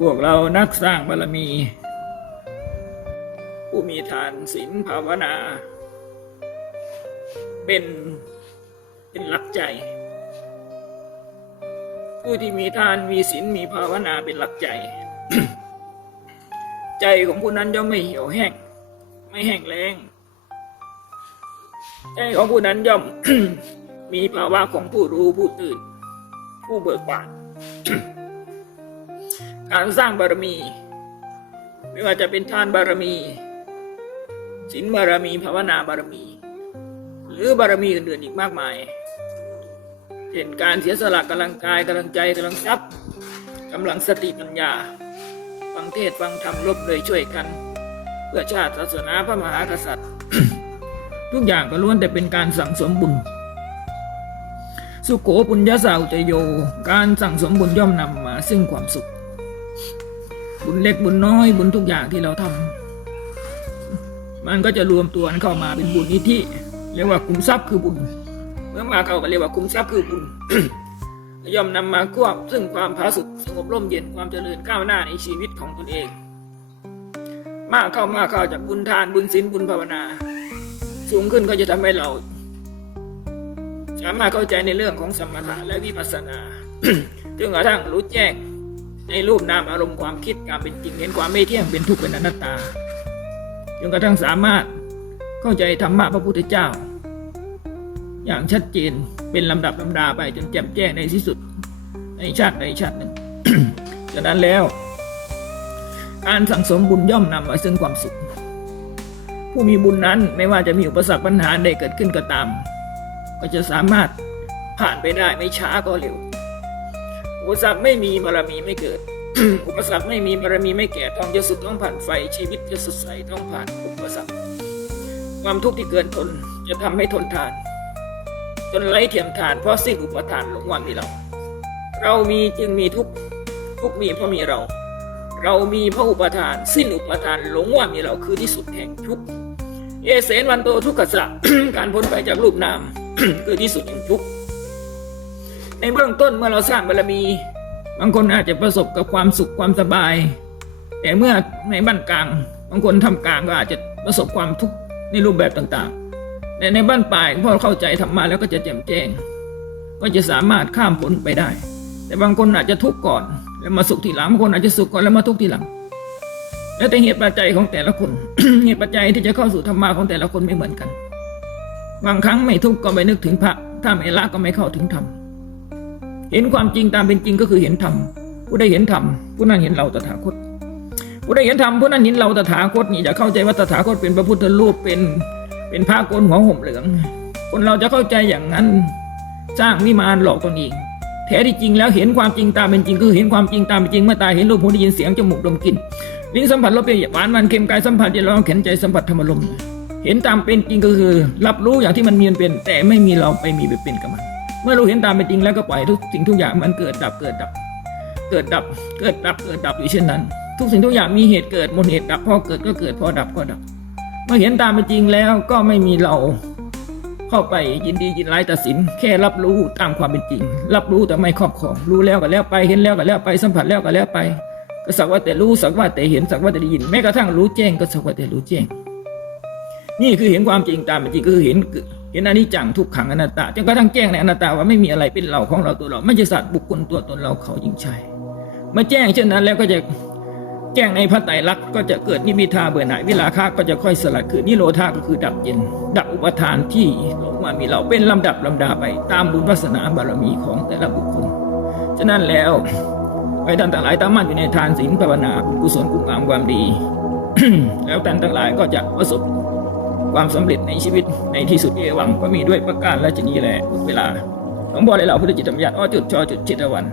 พวกเรานักสร้างบารมี ผู้มีทานศีลภาวนา เป็นเป็นหลักใจ ผู้ที่มีทานมีศีลมีภาวนาเป็นหลักใจ ใจของผู้นั้นย่อมไม่เหี่ยวแห้ง ไม่แห้งแล้งใจของผู้นั้นย่อมมีภาวะของผู้รู้ผู้ตื่น ผู้เบิกบาน การสร้างบารมี ไม่ว่าจะเป็นทานบารมีศีลบารมีภาวนาบารมี หรือบารมีอื่นๆอีกมากมายเช่นการเสียสละกำลังกายกำลังใจกำลังทรัพย์กำลังสติปัญญา ฟังเทศฟังธรรมรบเลยช่วยกัน เพื่อชาติศาสนาพระมหากษัตริย์ ทุกอย่างก็ล้วนแต่เป็นการสั่งสมบุญ สุโขปุญญาสาวจโย การสั่งสมบุญย่อมนำมาซึ่งความสุข บุญเล็กบุญน้อยบุญทุกอย่างที่เราทำมันก็จะรวมตัวกันเข้ามาเป็นบุญนิธิเรียกว่าคุ้มทรัพย์คือบุญเมื่อมาเข้าก็เรียกว่าคุ้มทรัพย์คือบุญย่อมนำมาควบซึ่งความผาสุกสงบร่มเย็นความเจริญก้าวหน้าในชีวิตของตนเอง มากเข้ามากเข้าจากบุญทานบุญศีลบุญภาวนา สูงขึ้นก็จะทำให้เราสามารถเข้าใจในเรื่องของสมถะและวิปัสสนาจนกระทั่งรู้แจ้ง ในรูปนามอารมณ์ความคิดการเป็นจริงเห็นความไม่เที่ยงเป็นทุกข์เป็นอนัตตาจนกระทั่งสามารถเข้าใจธรรมะพระพุทธเจ้า อย่างชัดเจนเป็นลำดับลำดาไปจนแจ่มแจ้งในที่สุด ในชาติในชาติหนึ่งฉะนั้นแล้ว การสั่งสมบุญย่อมนำมาซึ่งความสุข ผู้มีบุญนั้นไม่ว่าจะมีอุปสรรคปัญหาใดเกิดขึ้นก็ตาม ก็จะสามารถผ่านไปได้ไม่ช้าก็เร็ว อุปสรรคไม่มีบารมีไม่เกิด อุปสรรคไม่มีบารมีไม่แก่ทองจะสุดต้องผ่านไฟชีวิตจะสดใสต้องผ่านอุปสรรค ความทุกข์ที่เกินทนจะทำให้ทนทาน จนไร้เทียมทานเพราะสิ้นอุปทานหลงว่ามีเรา เรามีจึงมีทุกทุกมีเพราะมีเรา เรามีเพราะอุปทาน สิ้นอุปทานหลงว่ามีเราคือที่สุดแห่งทุกข์เอเสนวันโตทุกขสะการพ้นไปจากรูปนามคือที่สุดแห่งทุกข์ ในเบื้องต้นเมื่อเราสร้างบารมี บางคนอาจจะประสบกับความสุขความสบาย แต่เมื่อในบ้านกลาง บางคนทำกลางก็อาจจะประสบความทุกข์ในรูปแบบต่างๆแต่ในบ้านปลายพอเข้าใจธรรมะแล้วก็จะแจ่มแจ้ง ก็จะสามารถข้ามพ้นไปได้ แต่บางคนอาจจะทุกข์ก่อน แล้วมาสุขทีหลังบางคนอาจจะสุขก่อนแล้วมาทุกข์ทีหลัง แล้วแต่เหตุปัจจัยของแต่ละคน เหตุปัจจัยที่จะเข้าสู่ธรรมะของแต่ละคนไม่เหมือนกัน บางครั้งไม่ทุกข์ก็ไม่นึกถึงพระถ้าไม่ละก็ไม่เข้าถึงธรรม เห็นความจริงตามเป็นจริงก็คือเห็นธรรมผู้ได้เห็นธรรมผู้นั้นเห็นเราตถาคต ผู้ได้เห็นธรรมผู้นั้นเห็นเราตถาคตนี่จะเข้าใจว่าตถาคตเป็นพระพุทธรูปเป็นเป็นพระโกนหัวห่มเหลือง คนเราจะเข้าใจอย่างนั้นสร้างวิมานหลอกตนเองแท้ที่จริงแล้วเห็นความจริงตามเป็นจริงคือเห็นความจริงตามเป็นจริงเมื่อตายเห็นรูปหูได้ยินเสียงจมูกดมกลิ่นลิ้นสัมผัสรสเปรี้ยวหวานมันเค็มกายสัมผัสเย็นร้อนเข็นใจสัมผัสธรรมลมเห็นตามเป็นจริงก็คือ รับรู้อย่างที่มันมีเป็น แต่ไม่มีเราไปมีไปเป็นกับมัน เมื่อเราเห็นตามเป็นจริงแล้วก็ปล่อยทุกสิ่งทุกอย่างมันเกิดดับเกิดดับ เกิดดับเกิดดับเกิดดับอยู่เช่นนั้น ทุกสิ่งทุกอย่างมีเหตุเกิดหมดเหตุดับพอเกิดก็เกิดพอดับก็ดับ เมื่อเห็นตามเป็นจริงแล้วก็ไม่มีเราเข้าไปยินดียินร้ายตัดสิน แค่รับรู้ตามความเป็นจริง รับรู้แต่ไม่ครอบครองรู้แล้วก็แล้วไปเห็นแล้วก็แล้วไปสัมผัสแล้วก็แล้วไปก็สักว่าแต่รู้สักว่าแต่เห็นสักว่าแต่ได้ยินแม้กระทั่งรู้แจ้งก็สักว่าแต่รู้แจ้ง นี่คือเห็นความจริงตามเป็นจริงคือเห็น เห็นอนิจจังทุกขังอนัตตาจนกระทั่งแจ้งในอนัตตาว่าไม่มีอะไรเป็นเราของเราตัวเรา ไม่ใช่สัตว์บุคคลตัวตนเราเขายิ่งใช่เมื่อแจ้งเช่นนั้นแล้วก็จะแจ้งในพระไตรลักษณ์ก็จะเกิดนิมิทาเบื่อหน่ายวิลาคะก็จะค่อยสลัดคือนิโรธาก็คือดับเย็น ดับอุปทานที่หลงว่ามีเราเป็นลำดับลำดาไป ตามบุญวาสนาบารมีของแต่ละบุคคล ฉะนั้นแล้วให้ท่านทั้งหลายตั้งมั่นอยู่ในทานศีลภาวนาบุญกุศลกุศลความดี แล้วท่านทั้งหลายก็จะประสบ ความสำเร็จในชีวิตในที่สุดเอวังก็มีด้วยประการและจะนี้แหละเวลาหลวงพ่อเลยเหล่าพุทธจิตธรรมญาติอ้อจุดจอจุดจิตตะวัน